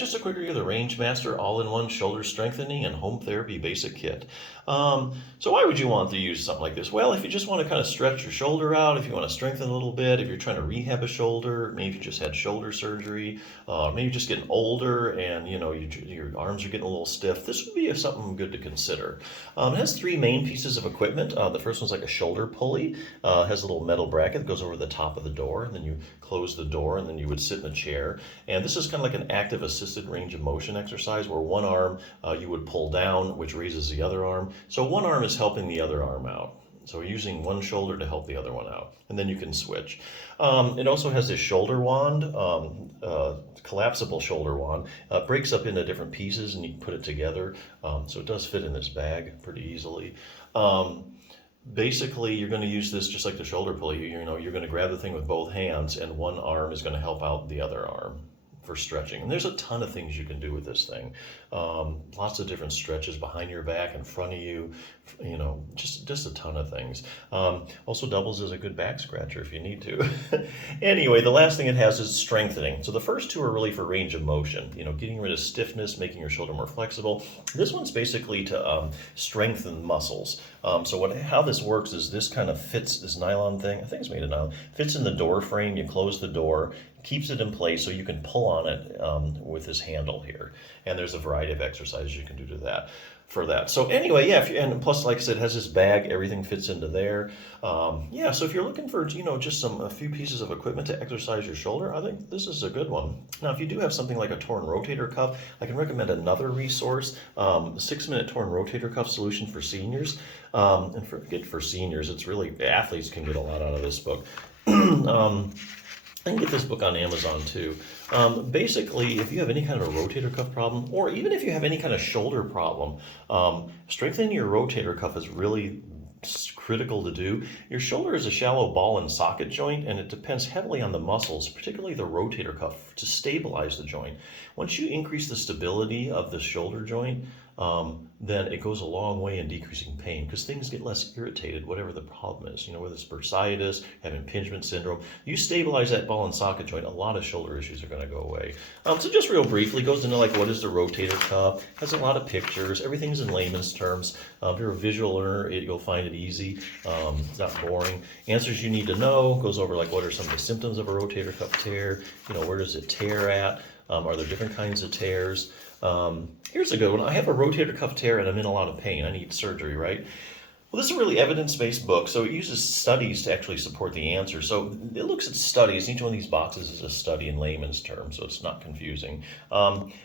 just a quick review of the RangeMaster all-in-one shoulder strengthening and home therapy basic kit. So why would you want to use something like this? Well, if you just want to kind of stretch your shoulder out, if you want to strengthen a little bit, if you're trying to rehab a shoulder, maybe you just had shoulder surgery, maybe you're just getting older and your arms are getting a little stiff, this would be something good to consider. It has three main pieces of equipment. The first one's like a shoulder pulley. It has a little metal bracket that goes over the top of the door, and then you close the door, and then you would sit in a chair. And this is kind of like an active assisted range of motion exercise where one arm you would pull down, which raises the other arm. So one arm is helping the other arm out. So we're using one shoulder to help the other one out, and then you can switch. It also has this shoulder wand, collapsible shoulder wand. Breaks up into different pieces, and you can put it together. So it does fit in this bag pretty easily. Basically, you're going to use this just like the shoulder pulley. You're going to grab the thing with both hands, and one arm is going to help out the other arm for stretching. And there's a ton of things you can do with this thing. Lots of different stretches behind your back, in front of you, just a ton of things. Also doubles as a good back scratcher if you need to. Anyway, the last thing it has is strengthening. So the first two are really for range of motion, getting rid of stiffness, making your shoulder more flexible. This one's basically to strengthen muscles. How this works is this kind of fits, this nylon thing, I think it's made of nylon, fits in the door frame. You close the door, keeps it in place so you can pull on it with this handle here. And there's a variety of exercises you can do for that. So anyway, yeah, and plus, like I said, it has this bag, everything fits into there. So if you're looking for, just a few pieces of equipment to exercise your shoulder, I think this is a good one. Now, if you do have something like a torn rotator cuff, I can recommend another resource, the 6-minute torn rotator cuff solution for seniors. And for seniors, it's really, athletes can get a lot out of this book. I can get this book on Amazon too. Basically, if you have any kind of a rotator cuff problem, or even if you have any kind of shoulder problem, strengthening your rotator cuff is really critical to do. Your shoulder is a shallow ball and socket joint, and it depends heavily on the muscles, particularly the rotator cuff, to stabilize the joint. Once you increase the stability of the shoulder joint, then it goes a long way in decreasing pain because things get less irritated, whatever the problem is. Whether it's bursitis, have impingement syndrome. You stabilize that ball and socket joint, a lot of shoulder issues are going to go away. So just real briefly, goes into like what is the rotator cuff, has a lot of pictures, everything's in layman's terms. If you're a visual learner, you'll find it easy. It's not boring. Answers you need to know, goes over like what are some of the symptoms of a rotator cuff tear, where does it tear at, are there different kinds of tears? Here's a good one. I have a rotator cuff tear and I'm in a lot of pain. I need surgery, right? Well, this is a really evidence-based book, so it uses studies to actually support the answer. So it looks at studies. Each one of these boxes is a study in layman's terms, so it's not confusing.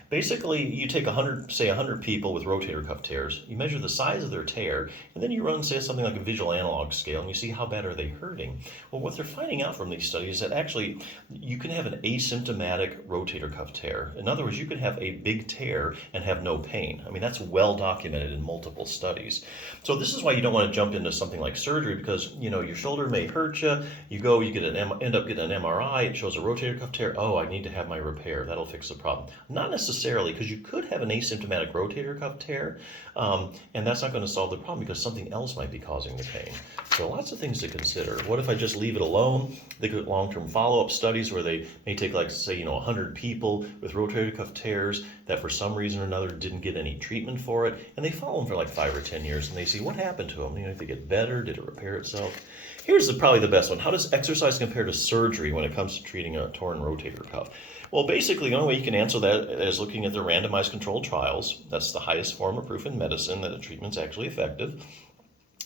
Basically, you take 100 people with rotator cuff tears, you measure the size of their tear, and then you run, say, something like a visual analog scale, and you see how bad are they hurting. Well, what they're finding out from these studies is that actually you can have an asymptomatic rotator cuff tear. In other words, you can have a big tear and have no pain. I mean, that's well documented in multiple studies. So this is why you don't want to jump into something like surgery because your shoulder may hurt you. You get end up getting an MRI. It shows a rotator cuff tear. Oh, I need to have my repair. That'll fix the problem. Not necessarily, because you could have an asymptomatic rotator cuff tear, and that's not going to solve the problem because something else might be causing the pain. So lots of things to consider. What if I just leave it alone? They could long-term follow-up studies where they may take 100 people with rotator cuff tears that for some reason or another didn't get any treatment for it, and they follow them for 5 or 10 years, and they see what happened to them. If they get better, did it repair itself? Here's probably the best one. How does exercise compare to surgery when it comes to treating a torn rotator cuff? Well, basically, the only way you can answer that is looking at the randomized controlled trials. That's the highest form of proof in medicine that a treatment's actually effective.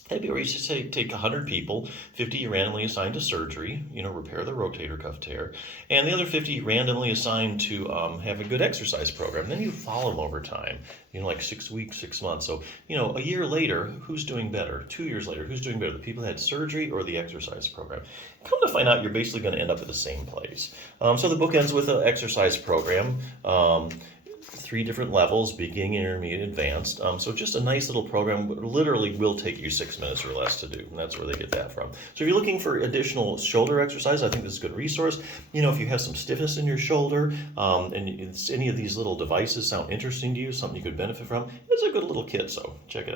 That'd be where you take 100 people, 50 you randomly assign to surgery, repair the rotator cuff tear, and the other 50 randomly assigned to have a good exercise program. Then you follow them over time, 6 weeks, 6 months. So, a year later, who's doing better? 2 years later, who's doing better? The people that had surgery or the exercise program? Come to find out, you're basically going to end up at the same place. So the book ends with an exercise program. 3 different levels, beginning, intermediate, advanced. So just a nice little program, but literally will take you 6 minutes or less to do, and that's where they get that from. So if you're looking for additional shoulder exercise, I think this is a good resource. If you have some stiffness in your shoulder, and any of these little devices sound interesting to you, something you could benefit from, it's a good little kit, so check it out.